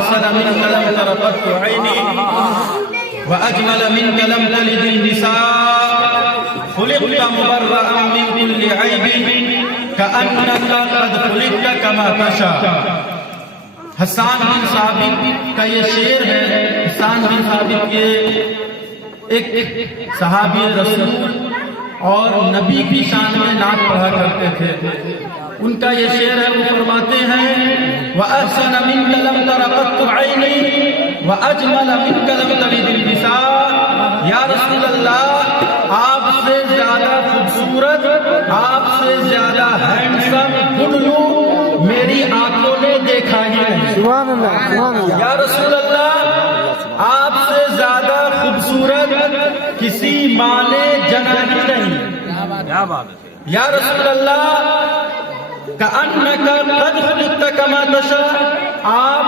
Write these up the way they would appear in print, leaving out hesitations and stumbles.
وأحسن منك لم تر قط عيني وأجمل منك لم تلد النساء خلقت مبرأ من كل عيب كأنك قد خلقت كما تشاء. حسان بن ثابت کا یہ شعر ہے. حسان بن ثابت یہ ایک صحابی رسول اور نبی کی شان میں نعت پڑھا کرتے تھے. ان کا یہ شعر ہے, وہ فرماتے ہیں وَأَحْسَنَ مِنْكَ لَمْ تَرَ قَطُّ عَيْنِي وَأَجْمَلَ مِنْكَ لَمْ تَلِدِ النِّسَاء. یا رسول اللہ, آپ سے زیادہ خوبصورت, آپ سے زیادہ ہینڈسم, گڈ لک میری آنکھوں نے دیکھا ہی نہیں. سبحان اللہ, سبحان اللہ. یا رسول اللہ, آپ سے زیادہ خوبصورت کسی ماں نے جنا ہی نہیں. کیا بات ہے. یا رسول اللہ, کأنک قد خلقت کما تشاء, آپ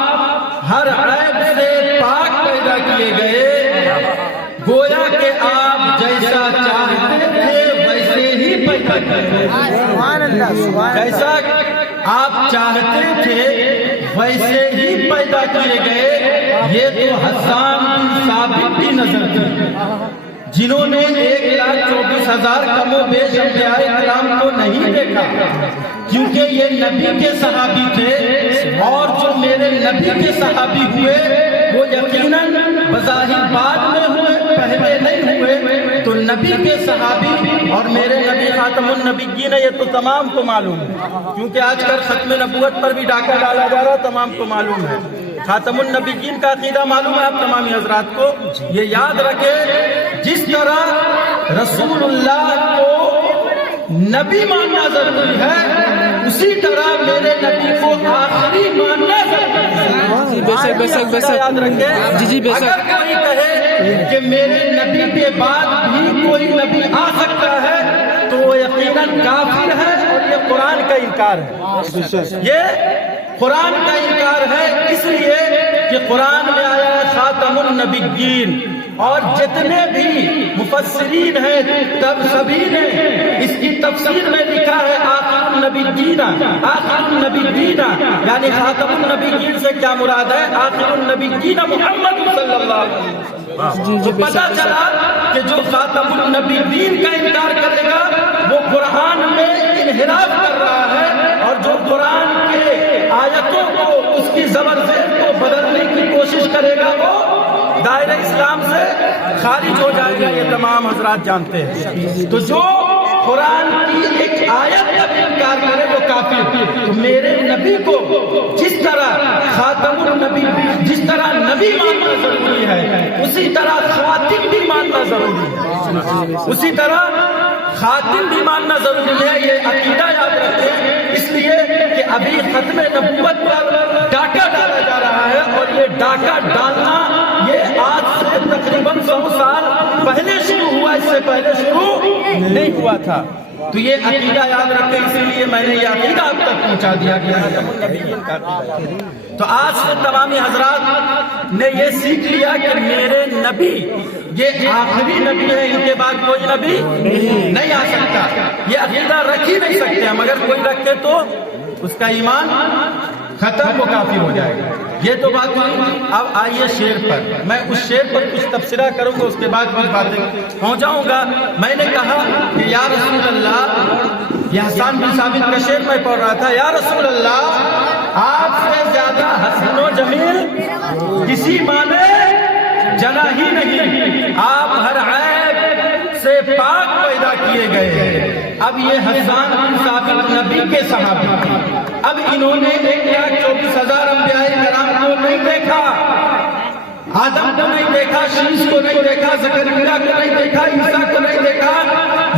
ہر عیب سے پاک پیدا کیے گئے, گویا کہ آپ جیسا چاہتے تھے ویسے ہی پیدا کیے گئے. سبحان اللہ, سبحان اللہ. جیسا آپ چاہتے تھے ویسے ہی پیدا کیے گئے. یہ تو حسان بن ثابت کی نظر تھی, جنہوں نے 1,24,000 کم و بیش انبیاء کرام کو نہیں دیکھا, کیونکہ یہ نبی کے صحابی تھے. اور جو میرے نبی کے صحابی ہوئے وہ یقیناً بظاہر بعد میں ہوئے, پہلے نہیں ہوئے. تو نبی کے صحابی اور میرے نبی خاتم النبیین, یہ تو تمام کو معلوم ہے, کیونکہ آج کل ختم نبوت پر بھی ڈاکہ ڈالا جا رہا, تمام کو معلوم ہے. خاتم النبیین کا عقیدہ معلوم ہے آپ تمامی حضرات کو. یہ یاد رکھے, جس طرح رسول اللہ کو نبی ماننا ضروری ہے, اسی طرح میرے نبی کو آخری ماننا ضروری ہے. یاد رکھے, اگر کوئی کہے کہ میرے نبی کے بعد بھی کوئی نبی آ سکتا ہے تو وہ یقیناً کافر ہے, اور یہ قرآن کا انکار ہے. یہ قرآن کا انکار ہے, اس لیے کہ قرآن میں آیا ہے خاتم النبیین, اور جتنے بھی مفسرین ہیں تب سبھی نے اس کی تفسیر میں لکھا ہے آخر النبیین, آخر النبیین یعنی خاتم النبیین سے کیا مراد ہے, آخر النبیین محمد صلی اللہ علیہ وسلم. تو پتہ چلا کہ جو خاتم النبیین کا انکار کرے گا وہ قرآن میں انحراف کر رہا ہے, اور جو قرآن کے آیتوں کو, اس کی زبر زیر کو بدلنے کی کوشش کرے گا وہ دائرہ اسلام سے خارج ہو جائے گا. یہ تمام حضرات جانتے ہیں. تو جو قرآن کی ایک آیت کا انکار کرے وہ کافر. تو میرے نبی کو جس طرح خاتم النبی, جس طرح نبی ماننا ضروری ہے, اسی طرح خاتم بھی ماننا ضروری ہے, اسی طرح خاتم بھی ماننا ضروری ہے. یہ عقیدہ یاد رکھیں, اس لیے کہ ابھی ختم نبوت پر ڈاکہ ڈالا جا رہا ہے, اور یہ ڈاکہ ڈالنا یہ آج سے تقریباً 100 سال پہلے شروع ہوا, اس سے پہلے شروع نہیں ہوا تھا. تو یہ عقیدہ یاد رکھیں, اسی لیے میں نے یہ عقیدہ اب تک پہنچا دیا کہ خاتم النبیین کا عقیدہ. تو آج سے تمامی حضرات نے یہ سیکھ لیا کہ میرے نبی یہ آخری نبی ہے, ان کے بعد کوئی نبی نہیں آ سکتا. یہ عقیدہ رکھ ہی نہیں سکتے ہم, اگر کوئی رکھتے تو اس کا ایمان ختم, وہ کافر ہو جائے گا. یہ تو بات ہوئی. اب آئیے شعر پر, میں اس شعر پر کچھ تبصرہ کروں گا, اس کے بعد کچھ باتیں پہنچاؤں گا. میں نے کہا کہ یا رسول اللہ, یہ حسان بن ثابت کا شعر میں پڑھ رہا تھا, یا رسول اللہ آپ سے زیادہ حسن و جمیل کسی ماں نے جنا ہی نہیں, آپ ہر عیب سے پاک پیدا کیے گئے. اب یہ حسان بن ثابت نبی کے صحابی تھے. اب انہوں نے 1,24,000 انبیاء کرام کو نہیں دیکھا, آدم کو نہیں دیکھا, شیش کو نہیں دیکھا, زکریا کو نہیں دیکھا, عیسیٰ کو نہیں دیکھا,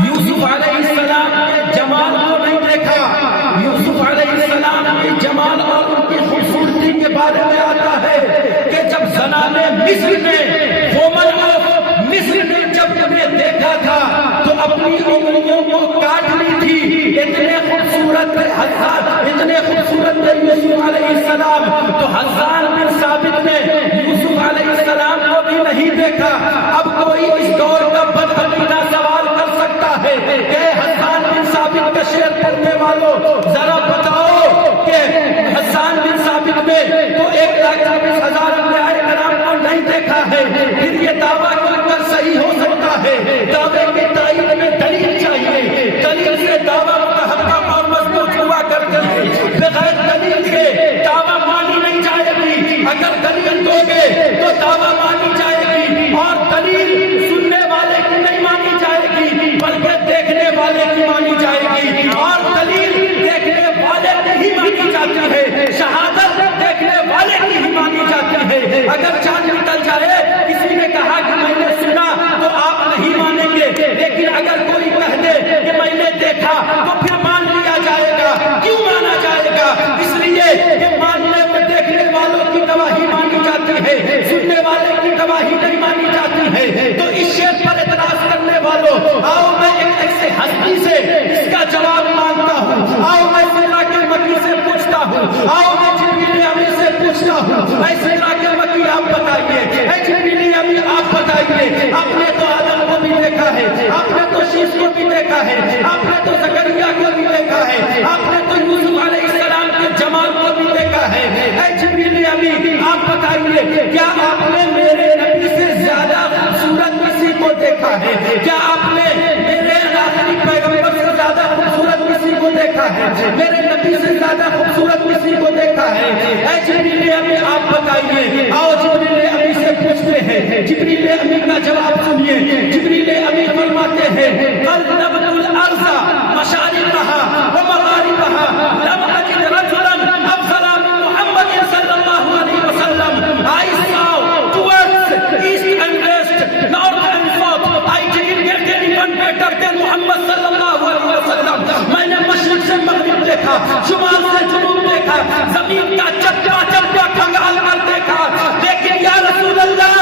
یوسف علیہ السلام کے جمال کو نہیں دیکھا. یوسف علیہ السلام کے جمال اور ان کی خوبصورتی کے بارے میں آتا ہے کہ جب زنان مصر نے جب انہیں دیکھا تھا تو اپنی انگلیوں کو کاٹ لی تھی. اتنے خوبصورت تھے یوسف علیہ السلام. تو حسان بن ثابت نے یوسف علیہ السلام کو بھی نہیں دیکھا. اب کوئی اس دور کا بدعقیدہ سوال کر سکتا ہے کہ حسان بن ثابت کا شعر پڑھنے والوں ذرا بتاؤ کہ حسان بن ثابت میں تو 1,24,000 گواہی مانی جاتی ہے، سننے والے کی گواہی نہیں مانی جاتی ہے، تو اس شعر پر اعتراض کرنے والوں، آؤ میں ایک ایسے ہستی سے اس کا جواب مانگتا ہوں، آؤ میں سراج مکی سے پوچھتا ہوں، آؤ میں جبریل امین سے پوچھتا ہوں، اے سراج مکی آپ بتائیے، اے جبریل امین آپ بتائیے، آپ نے تو آدم کو بھی دیکھا ہے، آپ نے تو شیش کو بھی دیکھا ہے، آپ نے تو زکریا کو بھی دیکھا ہے، آپ نے تو یوسف علیہ السلام کے جمال کو بھی دیکھا ہے، اے جبریل امین آپ بتائیے، کیا آپ نے میرے نبی سے زیادہ خوبصورت کسی کو دیکھا ہے؟ کیا آپ نے میرے آخری پیغمبر سے زیادہ خوبصورت کسی کو دیکھا ہے؟ میرے نبی سے زیادہ خوبصورت کسی کو دیکھا ہے؟ اے جبریل امین آپ بتائیے، آؤ جبریل امین سے پوچھتے ہیں، جبریل امین کا جواب سنیے، جبریل امین فرماتے ہیں، قد نبت الارض مشارقها ومغاربها لم اجد رجلا افضل من محمد صلی اللہ علیہ وسلم. I saw towards east and west, north and south. I didn't get anyone better than Muhammad صلی اللہ علیہ وسلم. میں نے مشرق سے مغرب دیکھا، شمال سے جنوب دیکھا، زمین کا چپا چپا کھنگال کر دیکھا، لیکن یا رسول اللہ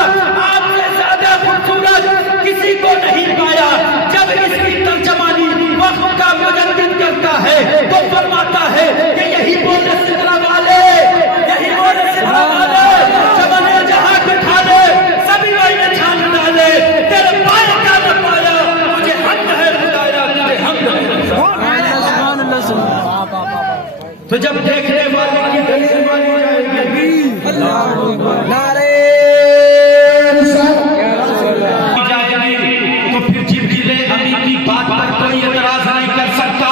آپ سے زیادہ خوبصورت کسی کو نہیں پایا. جب اس کی ترجمانی وقت کا مجدد کرتا ہے تو فرماتا ہے کہ یہی بولے سدرا والے، یہی بولے سدرا والے، زمانے جہاں بٹھا لے سبھی میں چھان ڈالے، تیرے پائے کا نہ پایا، مجھے حمد ہے خدایا، تجھے حمد ہے. سبحان اللہ سبحان تو جب دیکھنے والے کی دلیل مانی جائے گی، نعرے تو پھر جبریل امین کی بات پر کوئی اعتراض نہیں کر سکتا،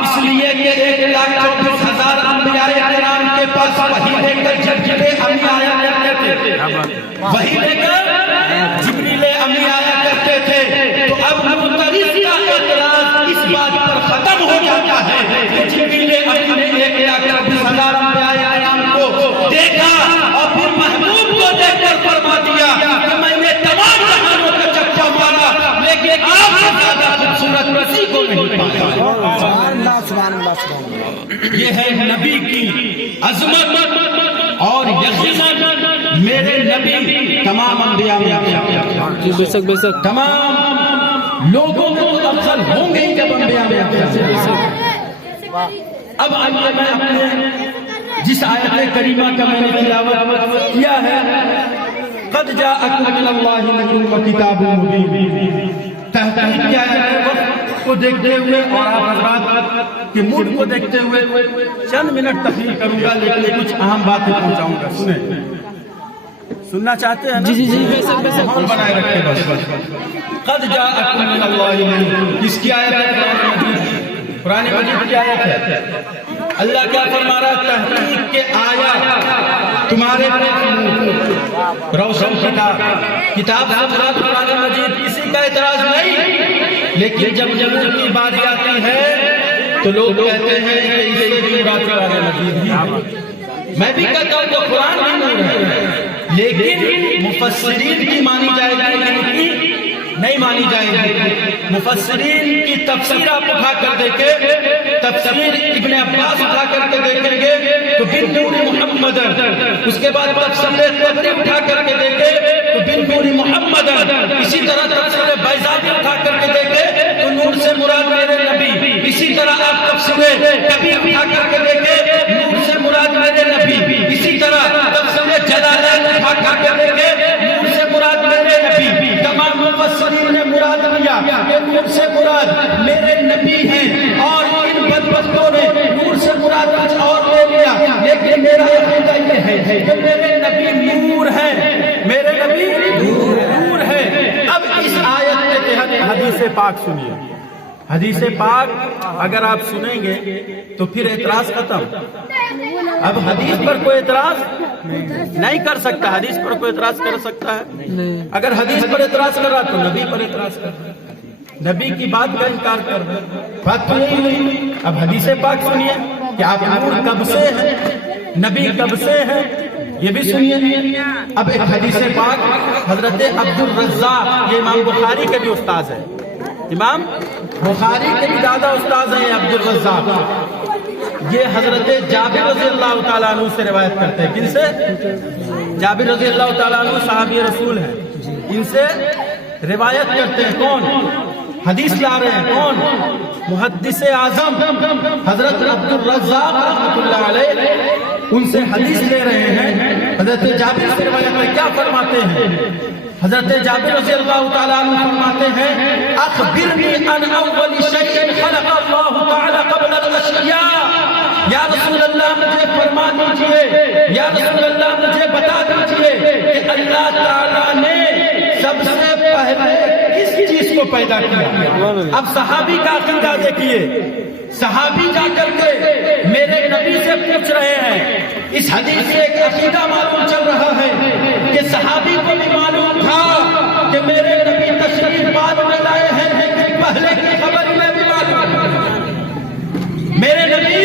اس لیے کہ 1,24,000 انبیاء کرام کے پاس وحی لے کر جبریل امین آیا کرتے تھے، وحی لے کر جبریل امین آیا کرتے تھے. تو اب مدرس کا اعتراض اس بات پر ختم ہو جاتا ہے کہ جبریل امین نے 1,24,000 انبیاء کرام کو دیکھا اور پھر محبوب کو دیکھ کر فرما دیا کہ میں نے تمام جہانوں کا چکا مارا، لیکن آپ سے زیادہ خوبصورت کسی کو نہیں پایا. سبحان اللہ سبحان اللہ سبحان اللہ. یہ ہے نبی کی عظمت، اور یقیناً میرے نبی تمام انبیاء میں بے شک بے شک تمام لوگوں کو افضل ہوں گے جب انبیاء میں افضل. اب آئیے میں اپنے جس آیت کریمہ کا میں نے تلاوت کیا ہے، قد جاءکم من اللہ نور و کتاب مبین، تحقیق کیا ہے وقت کو دیکھتے ہوئے اور آپ حضرات کے موڈ کو دیکھتے ہوئے چند منٹ تقریر کروں گا، لیکن کچھ اہم باتیں پہنچاؤں گا. سننا چاہتے ہیں نا؟ جی جی جی بے شک بے شک. ماحول بنائے رکھے بس. قد جاءکم من اللہ نور، کس کی آیت ہے؟ قرآن مجید کی آیت ہے. اللہ کیا فرما رہا ہے؟ تحقیق کے آیا تمہارے روشن کتاب سے مراد قرآن مجید، کسی کا اعتراض نہیں، لیکن جب نور کی باری آتی ہے تو لوگ کہتے ہیں کہ اس سے بھی مراد قرآن مجید ہے. میں بھی کہتا ہوں کہ قرآن بھی نور ہے، لیکن مفسرین کی مانی جائے گی، نہیں مانی جائے گی. مفسرین کی تفسیر آپ اٹھا کر دیکھیں، تفسیر ابن عباس اٹھا کر کے دیکھیں گے تو بن نور محمد، اس کے بعد تفسیر طبری اٹھا کر کے دیکھیں تو بن نور محمد، اسی طرح تفسیر بیضاوی اٹھا کر کے دیکھیں تو نور سے مراد میرے نبی، اسی طرح آپ تفسیر کبیر اٹھا کر کے دیکھیں نور سے مراد میرے نبی، اسی طرح تفسیر جلالین اٹھا کر کے دیکھیں نور سے مراد میرے نبی. تمام مفسرین نے مراد لیا کہ نور سے مراد میرے نبی ہیں، اور ان بدبختوں نے نور سے مراد کچھ اور لے لیا، لیکن میرا عقیدہ یہ ہے کہ میرے نبی نور ہیں، میرے نبی نور ہیں. اب اس آیت کے تحت حدیث پاک سنیے. حدیث پاک اگر آپ سنیں گے تو پھر اعتراض ختم. اب حدیث پر کوئی اعتراض نہیں کر سکتا. حدیث پر کوئی اعتراض کر سکتا ہے؟ اگر حدیث پر اعتراض کر رہا تو نبی پر اعتراض کر رہا، نبی کی بات کا انکار کر رہا، بات تو نہیں ہوئی. اب حدیث پاک سنیے کہ آپ نور کب سے ہیں، نبی کب سے ہیں، یہ بھی سنیے. اب ایک حدیث پاک حضرت عبد الرزاق، یہ امام بخاری کے بھی استاد ہیں، امام بخاری کے بھی دادا استاد ہیں عبد الرزاق. یہ حضرت جابر رضی اللہ تعالیٰ عنہ سے روایت کرتے ہیں. کن سے؟ جابر رضی اللہ تعالیٰ عنہ صحابی رسول ہیں. ان سے روایت کرتے ہیں. کون حدیث لا رہے ہیں؟ کون؟ محدث اعظم حضرت عبد الرزاق رحمۃ اللہ علیہ. ان سے حدیث لے رہے ہیں. حضرت جابر سے روایت میں کیا فرماتے ہیں؟ حضرت جابر رضی اللہ تعالیٰ عنہ فرماتے ہیں اخبرنی ان اول شیء خلق اللہ تعالی قبل الاشیاء. یا رسول اللہ مجھے فرما دیجئے، یا رسول اللہ مجھے بتا دیجئے کہ اللہ تعالیٰ نے سب سے پہلے کس چیز کو پیدا کیا. اب صحابی کا عقیدہ دیکھیے. صحابی جا کر کے میرے نبی سے پوچھ رہے ہیں. اس حدیث سے ایک عقیدہ معلوم چل رہا ہے کہ صحابی کو بھی معلوم تھا کہ میرے نبی تشریف بعد میں لائے ہیں، لیکن پہلے کی خبر میں بھی معلوم ہے. میرے نبی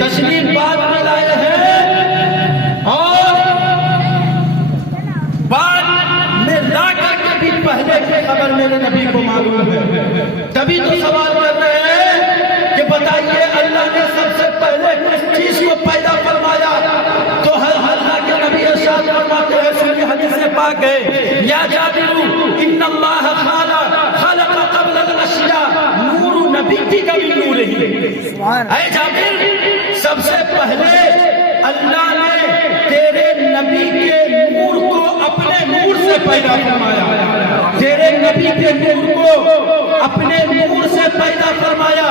تشریف بعد میں لائے ہیں اور بعد میں لا کر کے بھی پہلے کی خبر میرے نبی کو معلوم ہے. تبھی تو سوال کر رہے ہیں کہ بتائیے اللہ نے سب سے پہلے کس چیز کو پیدا فرمایا؟ تو اللہ کے نبی ارشاد فرماتے ہیں سنی حدیث پاک ہے یا جابر ان اللہ خلق قبل الاشیاء نور نبی کا بھی نور ہے. اے جابر سب سے پہلے اللہ نے تیرے نبی کے نور کو اپنے نور سے پیدا فرمایا. تیرے نبی کے نور کو اپنے نور سے پیدا فرمایا.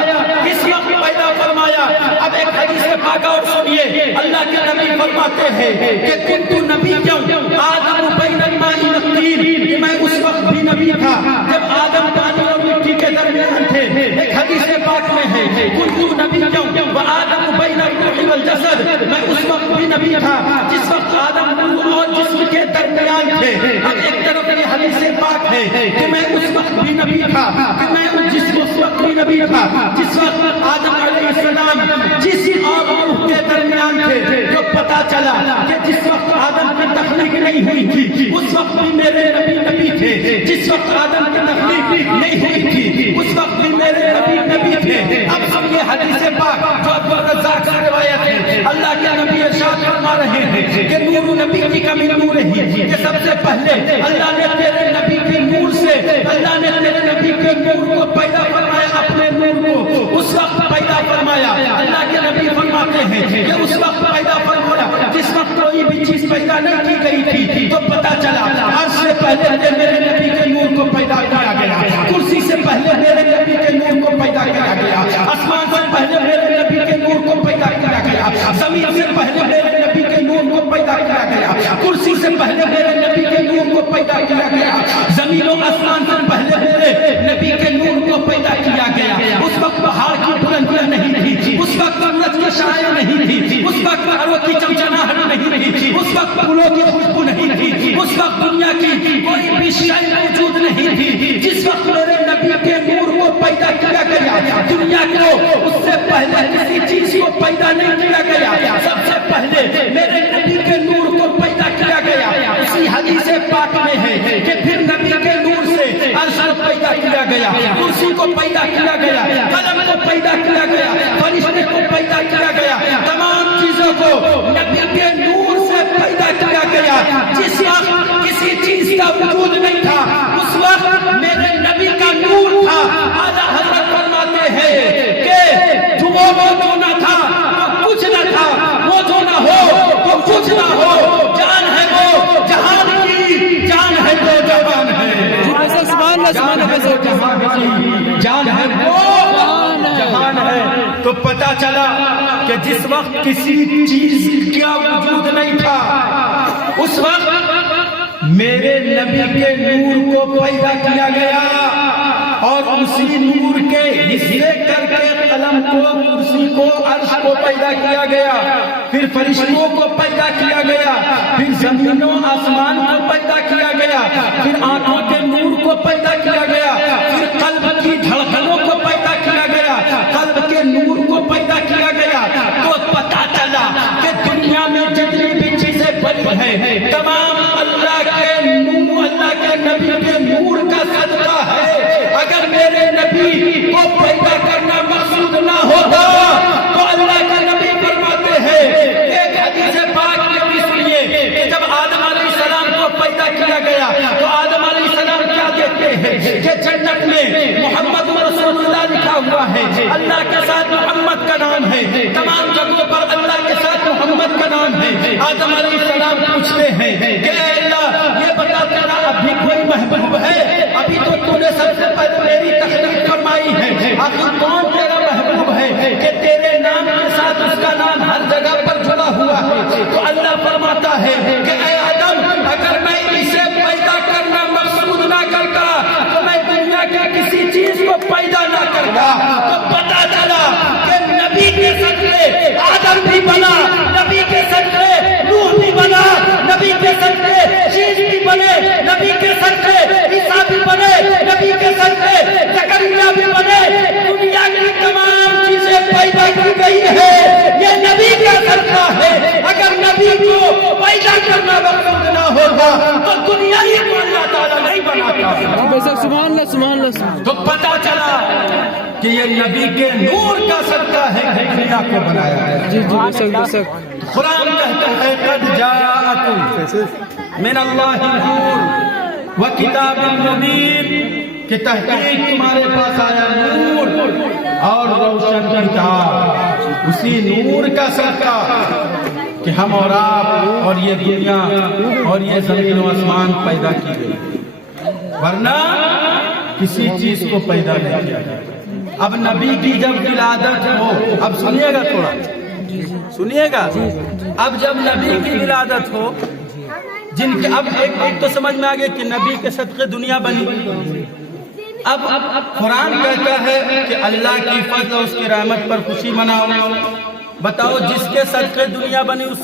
کس وقت پیدا فرمایا؟ اب ایک حدیث پاک اور سنیے. اللہ کے نبی فرماتے ہیں کہ کنت نبی کیوں آدم بین الماء والطین، کہ میں اس وقت بھی نبی تھا جب آدم پانی اور مٹی کے درمیان تھے. ایک حدیث پاک میں ہے کنت نبی کیوں وآدم بین الروح والجسد، میں اس وقت بھی نبی تھا جس وقت آدم روح اور جسم کے درمیان تھے. اب ایک طرف یہ حدیث پاک ہے کہ میں اس وقت بھی نبی تھا، کہ میں اس وقت بھی نبی تھا جس وقت آدم علیہ السلام جسم اور روح کے درمیان تھے. تو پتا چلا کہ جس وقت آدم کی تخلیق نہیں ہوئی تھی اس وقت بھی میرے نبی تھے. جس وقت آدم کی تخلیق نہیں ہوئی تھی اس وقت بھی میرے نبی تھے. اب ہم یہ حدیث پاک جو عبد الرزاق سے روایت ہے اللہ کے نبی ارشاد فرما رہے ہیں کہ نور نبی کی کمی نور ہے کہ سب سے پہلے اللہ نے تیرے نبی کے نور سے اللہ نے تیرے نبی کے نور کو پیدا فرمایا. اپنے نور کو اس وقت پیدا فرمایا. اللہ کے نبی فرماتے ہیں کہ اس وقت پیدا فرمایا جس وقت کوئی بھی چیز پیدا نہیں کی گئی تھی. تو پتا چلا عرش سے پہلے میرے نبی کے نور کو پیدا کیا گیا، کرسی سے پہلے میرے نبی کے نور کو پیدا کیا گیا، آسمان سے پہلے میرے نبی کے نور کو پیدا کیا گیا، زمین سے پہلے میرے نبی کے نور کو پیدا کیا گیا، کرسی سے پہلے میرے نبی کے نور کو پیدا کیا گیا، زمین و آسمان سے پہلے میرے نبی کے نور کو پیدا کیا گیا. اس وقت پہاڑ کی بلندیاں نہیں تھی، اس وقت سورج کی شعاع نہیں تھی، اس وقت پہاڑوں کی چمچماہٹ نہیں تھی، اس وقت پھولوں کی خوشبو نہیں تھی، اس وقت دنیا کی کوئی بھی شے موجود نہیں تھی. جس وقت میرے نبی کے نور کو پیدا کیا گیا دنیا کو اس سے پہلے کسی چیز کو پیدا نہیں کیا گیا. سب سے پہلے میرے نبی کے نور کو پیدا کیا گیا. اسی حدیث پاک میں ہے کہ پھر نبی کے نور سے عرش کو پیدا کیا گیا، کرسی کو پیدا کیا گیا، قلم کو پیدا کیا گیا، فرشتے کو پیدا کیا گیا. تمام چیزوں کو نبی کے نور سے پیدا کیا گیا. جس وقت کسی چیز کا وجود نہیں تھا اس وقت میرے نبی کا نور تھا. اعلیٰ حضرت فرماتے ہیں کہ وہ جو نہ تھا تو کچھ نہ تھا، وہ جو نہ ہو تو کچھ نہ ہو. جان ہے وہ جہان کی، جان ہے وہ جوان ہے. جان ہے وہ جہان ہے. تو پتا چلا کہ جس وقت کسی چیز کا وجود نہیں تھا اس وقت میرے نبی کے نور کو پیدا کیا گیا اور اسی نور کے حصے کر کے قلم کو، کرسی کو، عرش کو پیدا کیا گیا. پھر فرشتوں کو پیدا کیا گیا، پھر زمین و آسمان کو پیدا کیا گیا، پھر آنکھوں کے نور کو پیدا کیا گیا، پھر قلب کی دھڑکنوں کو پیدا کیا گیا، قلب کے نور کو پیدا کیا گیا. تو پتا چلا کہ دنیا میں جتنی بھی چیزیں بنی ہیں تمام اللہ کے نور، اللہ کے نبی کے نور کا صدقہ ہے. اگر میرے نبی کو پیدا کرنا مقصود نہ ہوتا تو اللہ کا کہ جنت میں محمد رسول اللہ لکھا ہوا ہے، اللہ کے ساتھ محمد کا نام ہے، تمام جگہوں پر اللہ کے ساتھ محمد کا نام ہے۔ آدم علیہ السلام پوچھتے ہیں کہ اے اللہ یہ بتا تیرا اب بھی کوئی محبوب ہے؟ ابھی تو نے سب سے پہلے میری تخلیق فرمائی ہے، آخر کون تیرا محبوب ہے کہ تیرے نام کے ساتھ اس کا نام ہر جگہ پر جڑا ہوا ہے؟ تو اللہ فرماتا ہے کہ اے آدم، اگر میں اسے پیدا کرنا مقصود نہ کرتا تو میں دنیا کے کسی چیز کو پیدا نہ کرتا۔ تو پتا چلا کہ نبی کے صدقے آدم بھی بنا، نبی کے صدقے نوح بھی بنا، نبی کے صدقے شیش بھی بنے، نبی کے صدقے عیسیٰ بھی بنے، نبی کے صدقے زکریا بھی بنے۔ دنیا کی تمام چیزیں پیدا کی گئی ہے، یہ نبی کا صدقہ ہے۔ اگر نبی کو پیدا کرنا مقصود نہ ہوگا تو دنیا ہی کو اللہ تعالیٰ نہیں بناتا۔ بے شک سبحان اللہ سبحان اللہ۔ تو پتا چلا کہ یہ نبی کے نور کا صدقہ ہے کہ دنیا کو بنایا ہے۔ جی جی بے شک بے شک۔ قرآن کہتا ہے قد جاءکم من اللہ نور و کتاب مبین، کہ تحقیق تمہارے پاس آیا نور اور روشن کتاب، اسی نور کا صدقہ کہ ہم اور آپ اور یہ دنیا اور یہ زمین و آسمان پیدا کی گئی، ورنہ کسی چیز کو پیدا نہیں کیا گیا۔ اب نبی کی جب ولادت ہو، اب سنیے گا تھوڑا سنیے گا، اب جب نبی کی ولادت ہو، جن کے اب ایک تو سمجھ میں آگے کہ نبی کے صدقے دنیا بنی۔ اب قرآن کہتا ہے کہ اللہ کی فضل اور اس کی رحمت پر خوشی مناؤ۔ بتاؤ جس کے صدقے دنیا بنی اس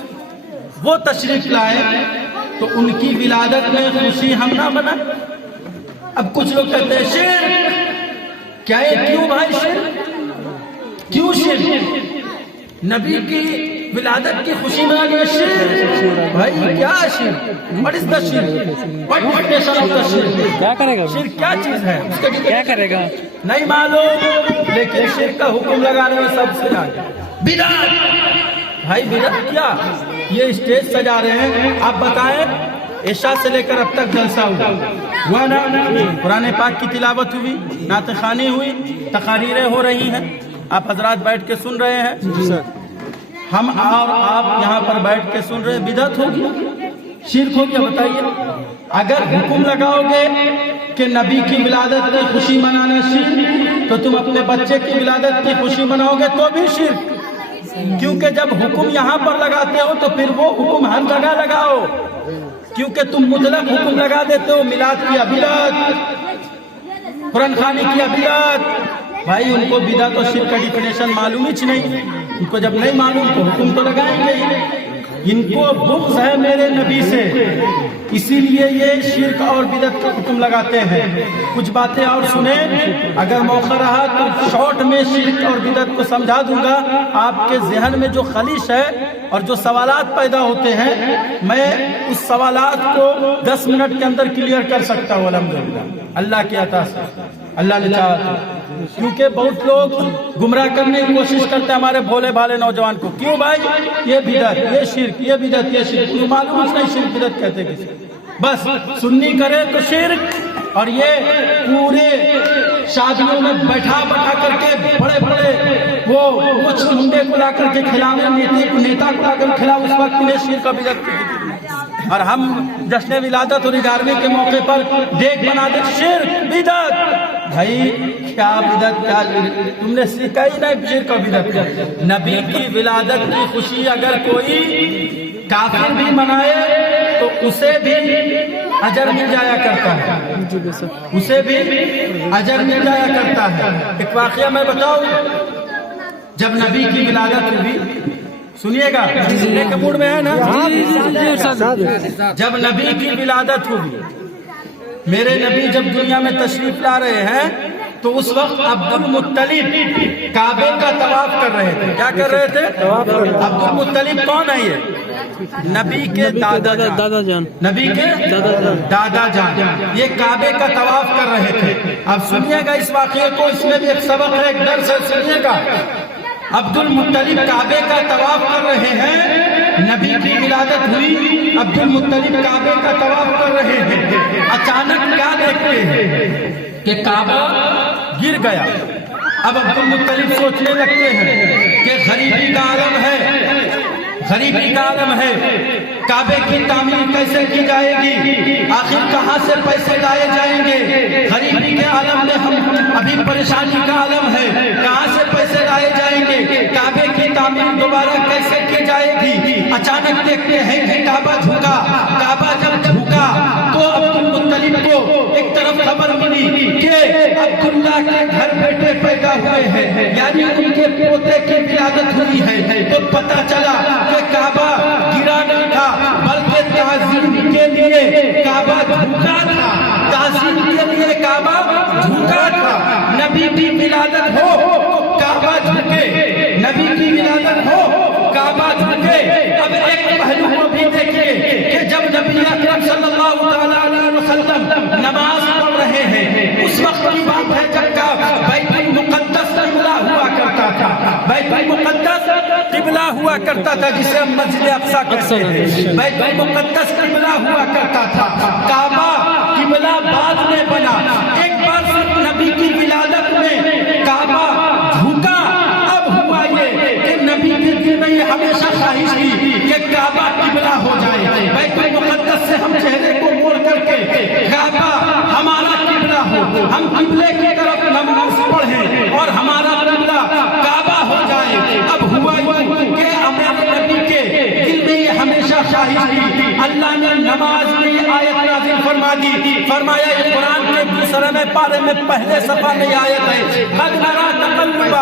وہ تشریف لائے تو ان کی ولادت میں خوشی ہم نہ منائیں۔ اب کچھ لوگ کہتے ہیں شرک، کیا ہے؟ کیوں بھائی شرک؟ کیوں شرک؟ نبی کی ولادت کی خوشی میں آگے شرک؟ بھائی کیا شرک؟ What is the shirk? What definition of the shirk؟ کیا کرے گا؟ شرک کیا چیز ہے؟ اس کا کیا کرے گا؟ نہیں معلوم، لیکن شرک کا حکم لگانے میں سب سے آگے بدعت۔ بھائی بدعت کیا؟ یہ اسٹیج سجا رہے ہیں، آپ بتائیں عشاء سے لے کر اب تک جلسہ ہوا نا، قرآن پاک کی تلاوت ہوئی، نعت خوانی ہوئی، تقاریریں ہو رہی ہیں، آپ حضرات بیٹھ کے سن رہے ہیں، ہم اور آپ یہاں پر بیٹھ کے سن رہے ہیں، بدعت ہوگی؟ شرک ہو گیا؟ بتائیے۔ اگر حکم لگاؤ گے کہ نبی کی ولادت کی خوشی منانا شرک، تو تم اپنے بچے کی ولادت کی خوشی مناؤ گے تو بھی شرک، کیونکہ جب حکم یہاں پر لگاتے ہو تو پھر وہ حکم ہر جگہ لگاؤ، کیونکہ تم مطلق حکم لگا دیتے ہو، میلاد کی بدعت، قرآن خوانی کی بدعت۔ بھائی ان کو بدعت اور شرک کا ڈیفینیشن معلوم ہی نہیں، ان کو جب نہیں معلوم تو حکم تو لگائیں گے ہی۔ ان کو بغض ہے میرے نبی سے، اسی لیے یہ شرک اور بدعت کا حکم لگاتے ہیں۔ کچھ باتیں اور سنیں، اگر موقع رہا تو شارٹ میں شرک اور بدعت کو سمجھا دوں گا۔ آپ کے ذہن میں جو خلیش ہے اور جو سوالات پیدا ہوتے ہیں، میں اس سوالات کو 10 منٹ کے اندر کلیئر کر سکتا ہوں الحمدللہ، اللہ کی عطا سے، اللہ نے چاہا تو۔ کیونکہ بہت لوگ گمراہ کرنے کی کوشش کرتے ہیں ہمارے بھولے بھالے نوجوان کو، کیوں بھائی یہ بدعت، یہ شرک، یہ بدعت، یہ شرک، انہیں معلوم نہیں شرک بدعت کہتے کسی، بس سنی کرے تو شرک۔ اور یہ پورے شادیوں میں بیٹھا کر کے بڑے بڑے وہ کچھ منڈے کو لا کر کے کھلانے، نیتا کو لا کر کھلاؤ، اس وقت انہیں شرک اور بدعت کی، اور ہم جشن ولادت اور 11ویں کے موقع پر دیکھ بنا دے شرک بدعت۔ بھائی کیا بدعت، کیا تم نے سیکھا ہی نہیں شرک اور بدعت کا۔ نبی کی ولادت کی خوشی اگر کوئی کافر بھی منائے تو اسے بھی اجر مل جایا کرتا ہے، اسے بھی اجر مل جایا کرتا ہے۔ ایک واقعہ میں بتاؤں، جب نبی کی ولادت ہوئی، سنیے گا، سننے کے موڈ میں ہے نا؟ جب نبی کی ولادت ہوئی، میرے نبی جب دنیا میں تشریف لا رہے ہیں تو اس وقت عبد المطلب کعبے کا طواف کر رہے تھے۔ کیا کر رہے تھے؟ عبد المطلب کون ہے؟ یہ نبی کے دادا جان، نبی کے دادا جان، یہ کعبے کا طواف کر رہے تھے۔ اب سنیے گا اس واقعے کو، اس میں بھی ایک سبق ہے، ایک درس ہے، سنیے گا۔ عبد المطلب کعبے کا طواف کر رہے ہیں، نبی کی ولادت ہوئی، عبد المطلب کعبے کا طواف کر رہے ہیں، اچانک کیا دیکھتے ہیں کہ کعبہ گر گیا۔ اب عبد المطلب سوچنے لگتے ہیں کہ غریبی کا عالم ہے، غریبی کا عالم ہے، کعبے کی تعمیر کیسے کی جائے گی، آخر کہاں سے پیسے لائے جائیں گے، غریبی کے عالم میں ہم ابھی پریشانی کا عالم ہے، کہاں سے پیسے لائے جائیں گے، کعبے کی تعمیر دوبارہ کیسے کی جائے گی۔ اچانک دیکھتے ہیں کہ کعبہ جھکا، کعبہ جب جھکا تو عبد المطلب کو ایک طرف خبر ملی کہ عبداللہ کے گھر بیٹے پیدا ہوئے ہیں، یعنی ان کے پوتے کی ولادت ہوئی ہے، تو پتہ چلا کہ کعبہ گرا نہیں تھا بلکہ تعظیم کے لیے کعبہ جھکا تھا، تعظیم کے لیے کعبہ جھکا تھا۔ نبی کی ولادت ہو تو کعبہ جھکے، نبی کی ولادت ہو کعبہ جھکے۔ اب ایک پہلو کو بھی دیکھیے کہ جب نبی اکرم صلی اللہ علیہ وسلم نماز پڑھ رہے ہیں، اس وقت کی بات ہے جب بیت المقدس قبلہ ہوا کرتا تھا، بیت المقدس قبلہ ہوا کرتا تھا جسے ہم مسجد اقصی کہتے ہیں، بیت المقدس قبلہ ہوا کرتا تھا، کعبہ قبلہ بعد میں بنا۔ ایک بار صرف نبی کی ولادت میں کعبہ جھکا، اب ہوا یہ کہ نبی کے دل میں یہ ہمیشہ خواہش تھی کہ کعبہ قبلہ ہو جائے، بیت المقدس سے ہم چہرے کو موڑ کر کے کعبہ ہمارا قبلہ ہو، ہم قبلے کی طرف نماز پڑھیں اور ہمارا قبلہ کعبہ ہو جائے۔ اب ہوا یہ کہ ہمارے نبی کے دل میں یہ ہمیشہ خواہش تھی، اللہ نے نماز میں یہ آیت نازل فرما دی، فرمایا یہ قرآن کے دوسرے میں پارے میں پہلے صفحہ میں آیت ہے، قد نرى تقلب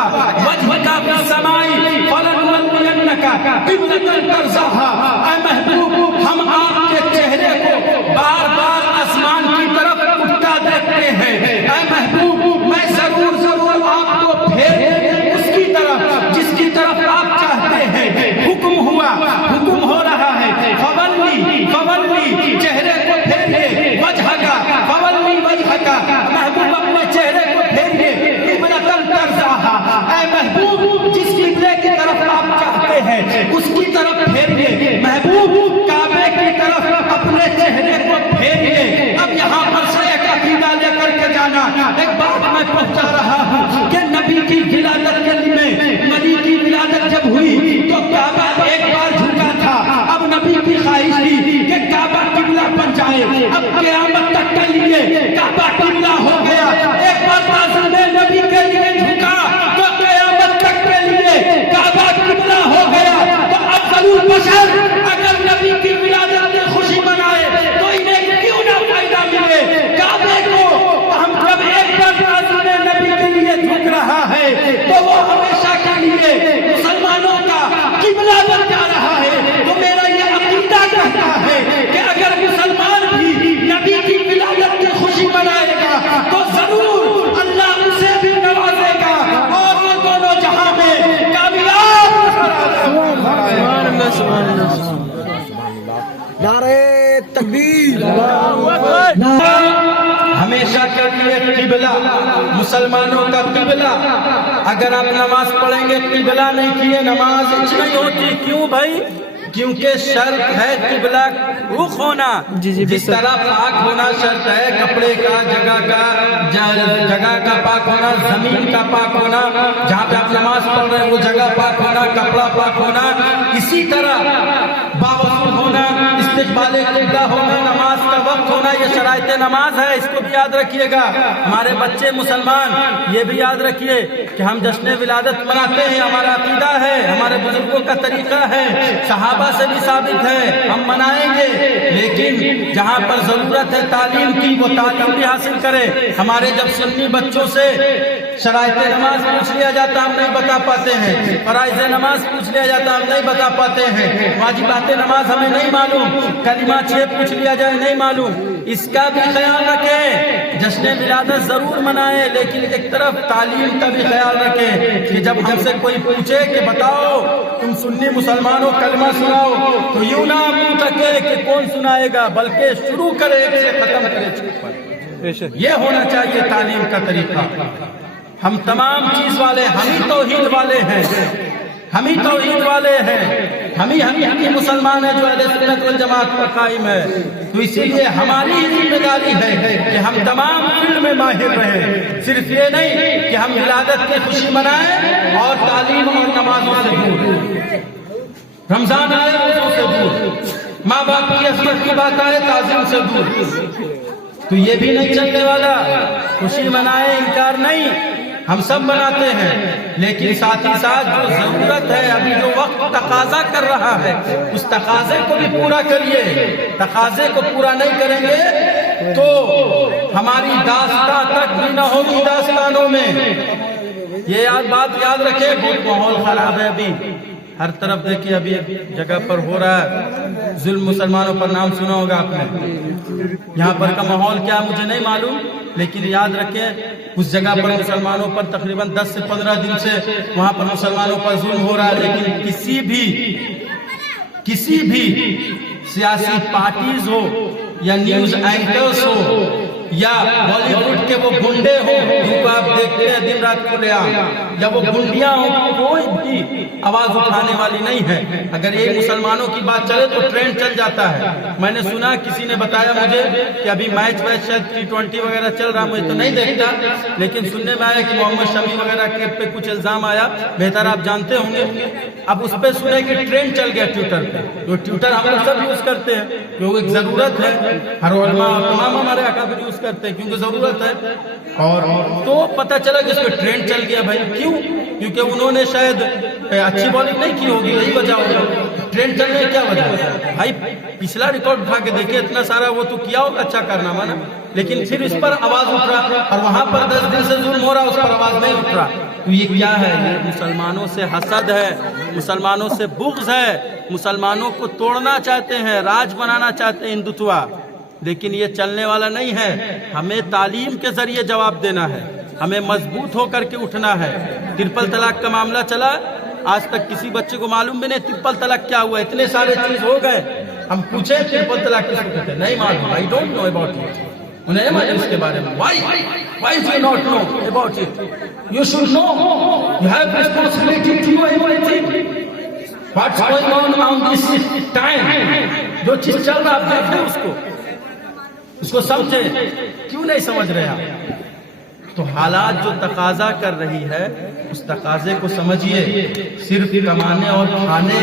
وجهك في السماء فلنولينك قبلة ترضاها۔ اے محبوب ہم آپ کے چہرے کو بار بار آسمان کی طرف اٹھتا دیکھتے ہیں، اے محبوب میں ضرور آپ کو پھیر اس کی طرف جس کی طرف آپ چاہتے ہیں۔ حکم ہوا، حکم ہو رہا ہے، فولی چہرے کو پھیریے، وجہ کا فولی وجہ کا، محبوب اپنے چہرے کو پھیریے، قبلۃ ترضاها، اے محبوب جس قبلے کی طرف آپ چاہتے ہیں اس کی طرف پھیریے، محبوب کعبے کی طرف اپنے چہرے کو پھیریے۔ اب یہاں پر سے ایک عقیدہ لے کر کے جانا، ایک بات میں پہنچا رہا ہوں کہ نبی کی ولادت کے لیے نبی کی ولادت جب ہوئی تو کعبہ ایک بار جھکا تھا، اب نبی کی خواہش تھی کہ کعبہ قبلہ بن جائے، اب قیامت تک کے لیے کعبہ قبلہ ہو گیا۔ ایک بار تعظیم نبی کے لیے جھکا تو قیامت تک کے لیے کعبہ قبلہ ہو گیا۔ تو افضل البشر اگر نبی کی ولادت میں خوشی منائے تو انہیں کیوں نہ فائدہ ملے؟ کعبے کو ہم جب ایک بار تعظیم نبی کے لیے جھک رہا ہے تو وہ ہمیشہ کے لیے مسلمانوں کا قبلہ بن جا رہا ہے۔ تو میرا یہ عقیدہ کہتا ہے کہ اگر مسلمان بھی نبی کی ولادت کی خوشی منائے گا تو ضرور اللہ اسے بھی نوازے گا اور وہ دونوں جہاں میں کامیاب نعرہ تکبیر، ہمیشہ کے لیے قبلہ، مسلمانوں کا قبلہ۔ اگر آپ نماز پڑھیں گے قبلہ نہیں کیے نماز نہیں ہوتی، کیوں بھائی؟ کیونکہ شرط ہے قبلہ رخ ہونا، جس طرح پاک ہونا شرط ہے، کپڑے کا، جگہ کا پاک ہونا، زمین کا پاک ہونا، جہاں پہ آپ نماز پڑھ رہے ہیں وہ جگہ پاک ہونا، کپڑا پاک ہونا، اسی طرح باوضو ہونا، استقبال قبلہ ہونا، نماز کا وقت ہونا، یہ شرائط نماز ہے۔ اس کو بھی یاد رکھیے گا ہمارے بچے مسلمان، یہ بھی یاد رکھیے کہ ہم جشن ولادت مناتے ہیں، ہمارا عقیدہ ہے، ہمارے بزرگوں کا طریقہ ہے، صحابہ سے بھی ثابت ہے، ہم منائیں گے، لیکن جہاں پر ضرورت ہے تعلیم کی وہ تعلیم بھی حاصل کرے۔ ہمارے جب سنی بچوں سے شرائط نماز پوچھ لیا جاتا ہم نہیں بتا پاتے ہیں، فرائض نماز پوچھ لیا جاتا ہم نہیں بتا پاتے ہیں، واجبات نماز ہمیں نہیں معلوم، کلمہ 6 پوچھ لیا جائے نہیں معلوم۔ اس کا بھی خیال رکھیں، جشن ولادت ضرور منائیں، لیکن ایک طرف تعلیم کا بھی خیال رکھیں کہ جب ہم سے کوئی پوچھے کہ بتاؤ تم سنی مسلمانوں کلمہ سناؤ تو یوں نہ منہ تکے کہ کون سنائے گا، بلکہ شروع کرے سے ختم کرے۔ یہ ہونا چاہیے تعلیم کا طریقہ۔ ہم تمام چیز والے، ہم ہی توحید والے ہیں، ہم ہی توحید والے ہیں۔ ہم ہی مسلمان ہیں جو اہل سنت والجماعت پر قائم ہے. تو اسی لیے ہماری ذمہ داری ہے کہ ہم تمام فیلڈ میں ماہر رہیں. صرف یہ نہیں کہ ہم ولادت کی خوشی منائیں اور تعلیم اور نمازوں سے دور، رمضان آئے روزوں سے دور، ماں باپ کی عظمت کی بات آئے تعظیم سے دور. تو یہ بھی نہیں چلنے والا. خوشی منائے، انکار نہیں، ہم سب مناتے ہیں، لیکن ساتھ ہی ساتھ جو ضرورت ہے، ابھی جو وقت تقاضا کر رہا ہے، اس تقاضے کو بھی پورا کریے. تقاضے کو پورا نہیں کریں گے تو ہماری داستان تک بھی نہ ہوگی داستانوں میں. یہ بات یاد رکھیں. بہت ماحول خراب ہے ابھی ہر طرف. دیکھیے ابھی ایک جگہ پر ہو رہا ہے ظلم مسلمانوں پر، نام سنا ہوگا آپ نے. یہاں پر کا ماحول کیا مجھے نہیں معلوم، لیکن یاد رکھیں اس جگہ پر مسلمانوں پر تقریباً 10 سے 15 دن سے وہاں پر مسلمانوں پر ظلم ہو رہا ہے. لیکن کسی بھی سیاسی پارٹیز ہو یا نیوز اینکرز ہو یا بالی ووڈ کے وہ گنڈے ہوں جن کو آپ دیکھتے ہیں دن رات کھلے عام، یا وہ گنڈیاں ہوں، کوئی بھی آواز اٹھانے والی نہیں ہے. اگر ایک مسلمانوں کی بات چلے تو ٹرینڈ چل جاتا ہے. میں نے سنا، کسی نے بتایا مجھے کہ ابھی میچ شاید T20 وغیرہ چل رہا، مجھے تو نہیں دیکھتا، لیکن سننے میں آیا کہ محمد شمی وغیرہ کے پہ کچھ الزام آیا، بہتر آپ جانتے ہوں گے. اب اس پہ سنے کہ ٹرینڈ چل گیا ٹویٹر پہ. جو ٹویٹر ہم لوگ سب یوز کرتے ہیں کیونکہ ایک ضرورت ہے، ہر علماء تمام ہمارے اکابر یوز کرتے ہیں کیونکہ ضرورت ہے. اور تو پتہ چلا کہ اس پہ ٹرینڈ چل گیا. بھائی کیوں؟ کیونکہ انہوں نے شاید اچھی بالنگ نہیں کی ہوگی، یہی وجہ ہوگی. ٹرینڈ چلنے کی کیا وجہ ہے بھائی؟ پچھلا ریکارڈ اٹھا کے دیکھیں، اتنا سارا وہ تو کیا ہوگا اچھا کارنامہ نا، لیکن پھر اس پر آواز اٹھ رہا، اور وہاں پر 10 دن سے ظلم ہو رہا، اس پر آواز نہیں اٹھ رہا. تو یہ کیا ہے؟ یہ مسلمانوں سے حسد ہے، مسلمانوں سے بغض ہے، مسلمانوں کو توڑنا چاہتے ہیں، راج بنانا چاہتے ہیں ہندوتوا. لیکن یہ چلنے والا نہیں ہے. ہمیں تعلیم کے ذریعے جواب دینا ہے، ہمیں مضبوط ہو کر کے اٹھنا ہے. ٹرپل طلاق کا معاملہ چلا، آج تک کسی بچے کو معلوم بھی نہیں ٹرپل طلاق کیا ہوا. اتنے سارے چیز ہو گئے، ہم پوچھیں ٹرپل طلاق کس کو کہتے ہیں، نہیں معلوم. I don't know about it. انہیں معلوم اس کے بارے میں. Why do you not know about it? You should know. You have responsibility to know everything. What's going on this time? جو چیز چل رہا آپ دیکھیں اس کو سمجھیں. کیوں نہیں سمجھ رہے آپ؟ تو حالات جو تقاضا کر رہی ہے اس تقاضے کو سمجھیے. صرف کمانے اور کھانے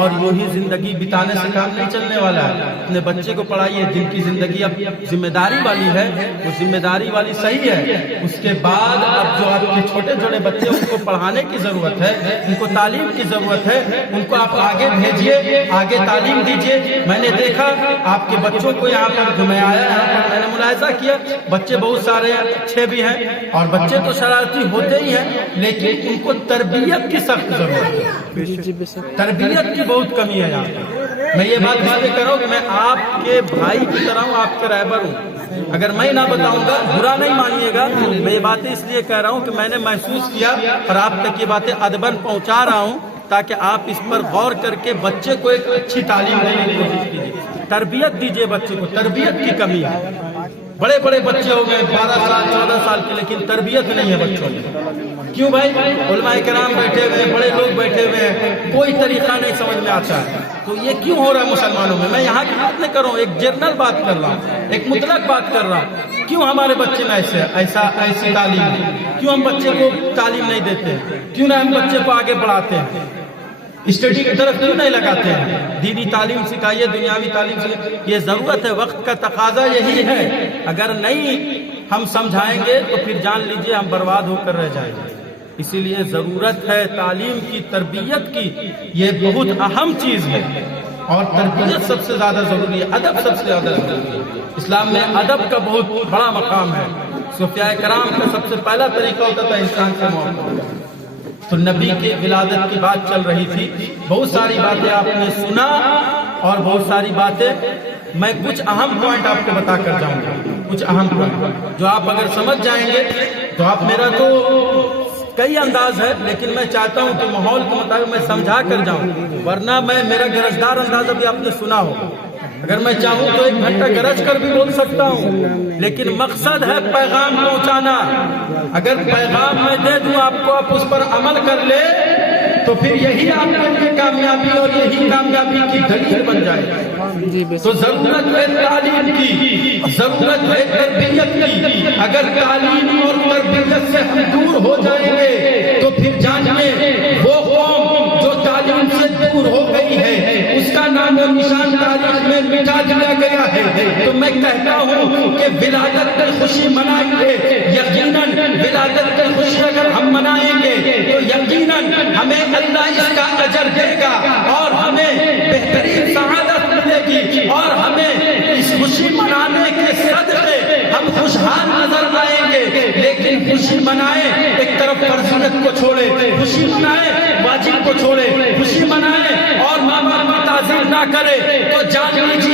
اور یوں ہی زندگی بتانے سے کام نہیں چلنے والا ہے. اپنے بچے کو پڑھائیے. جن کی زندگی اب ذمہ داری والی ہے وہ ذمہ داری والی صحیح ہے. اس کے بعد اب جو آپ کے چھوٹے چھوٹے بچے ان کو پڑھانے کی ضرورت ہے، ان کو تعلیم کی ضرورت ہے. ان کو آپ آگے بھیجیے، آگے تعلیم دیجیے. میں نے دیکھا آپ کے بچوں کو یہاں پر جو میں آیا یہاں پر میں نے ملاحظہ کیا، بچے بہت سارے اچھے بھی ہیں اور بچے تو شرارتی ہوتے ہی ہیں، لیکن ان کو تربیت کی سخت ضرورت ہے. تربیت کی بہت کمی ہے یہاں پر. میں یہ بات اس لیے کر رہا ہوں کہ میں آپ کے بھائی کی طرح ہوں، آپ کے رہبر ہوں. اگر میں نہ بتاؤں گا برا نہیں مانیے گا. میں یہ باتیں اس لیے کہہ رہا ہوں کہ میں نے محسوس کیا اور آپ تک یہ باتیں ادباً پہنچا رہا ہوں تاکہ آپ اس پر غور کر کے بچے کو ایک اچھی تعلیم دینے کی کوشش کیجیے. تربیت دیجیے بچے کو. تربیت کی کمی ہے. بڑے بڑے بچے ہو گئے 12 سال 14 سال کے، لیکن تربیت نہیں ہے بچوں میں. کیوں بھائی؟ علماء کرام بیٹھے ہوئے ہیں، بڑے لوگ بیٹھے ہوئے ہیں، کوئی طریقہ نہیں سمجھ میں آتا ہے. تو یہ کیوں ہو رہا ہے مسلمانوں میں؟ میں یہاں کی بات نہیں کر رہا ہوں، ایک جنرل بات کر رہا ہوں، ایک مطلق بات کر رہا ہوں. کیوں ہمارے بچے میں ایسی تعلیم؟ کیوں ہم بچے کو تعلیم نہیں دیتے؟ کیوں نہ ہم بچے کو آگے بڑھاتے ہیں؟ اسٹڈی کی طرف کیوں نہیں لگاتے ہیں؟ دینی تعلیم سکھائیے، دنیاوی تعلیم سکھائیے. یہ ضرورت ہے، وقت کا تقاضا یہی ہے. اگر نہیں ہم سمجھائیں گے تو پھر جان لیجئے ہم برباد ہو کر رہ جائیں گے. اسی لیے ضرورت ہے تعلیم کی، تربیت کی. یہ بہت اہم چیز ہے اور تربیت سب سے زیادہ ضروری ہے. ادب سب سے زیادہ ضروری ہے. اسلام میں ادب کا بہت بڑا مقام ہے. صوفیاء کرام کا سب سے پہلا طریقہ ہوتا تھا انسان کا محبت. تو نبی کی ولادت کی بات چل رہی تھی، بہت ساری باتیں آپ نے سنا اور بہت ساری باتیں میں کچھ اہم پوائنٹ آپ کو بتا کر جاؤں گا. کچھ اہم پوائنٹ جو آپ اگر سمجھ جائیں گے تو آپ، میرا تو کئی انداز ہے لیکن میں چاہتا ہوں کہ ماحول کے مطابق میں سمجھا کر جاؤں، ورنہ میرا گرجدار انداز ابھی آپ نے سنا ہوگا. اگر میں چاہوں تو 1 گھنٹہ گرج کر بھی بول سکتا ہوں، لیکن مقصد ہے پیغام پہنچانا. اگر پیغام میں دے دوں آپ کو، آپ اس پر عمل کر لے تو پھر یہی آپ کے لیے کامیابی اور یہی کامیابی کی دلیل بن جائے. جی بے تو شک. ضرورت ہے تعلیم کی, ضرورت ہے تربیت کی. اگر تعلیم اور تربیت سے ہم دور ہو جائیں گے تو پھر جانیے وہ قوم جو تعلیم سے دور ہو گئی ہے اس کا نام و نشان تاریخ میں مٹا دیا گیا ہے. تو میں کہتا ہوں کہ ولادت کی خوشی منائیں گے, یقیناً ولادت کی خوشی اگر ہم منائیں گے تو یقیناً ہمیں اللہ اس کا اجر دے گا اور ہمیں بہترین سعادت ملے گی, اور ہمیں اس خوشی منانے کے صدقے ہم خوشحال نظر آئیں گے. لیکن خوشی منائیں, ایک طرف فرضیت کو چھوڑے, خوشی منائیں واجب کو چھوڑے, خوشی منائیں اور ماں باپ کی تعظیم نہ کرے, تو جان لیجیے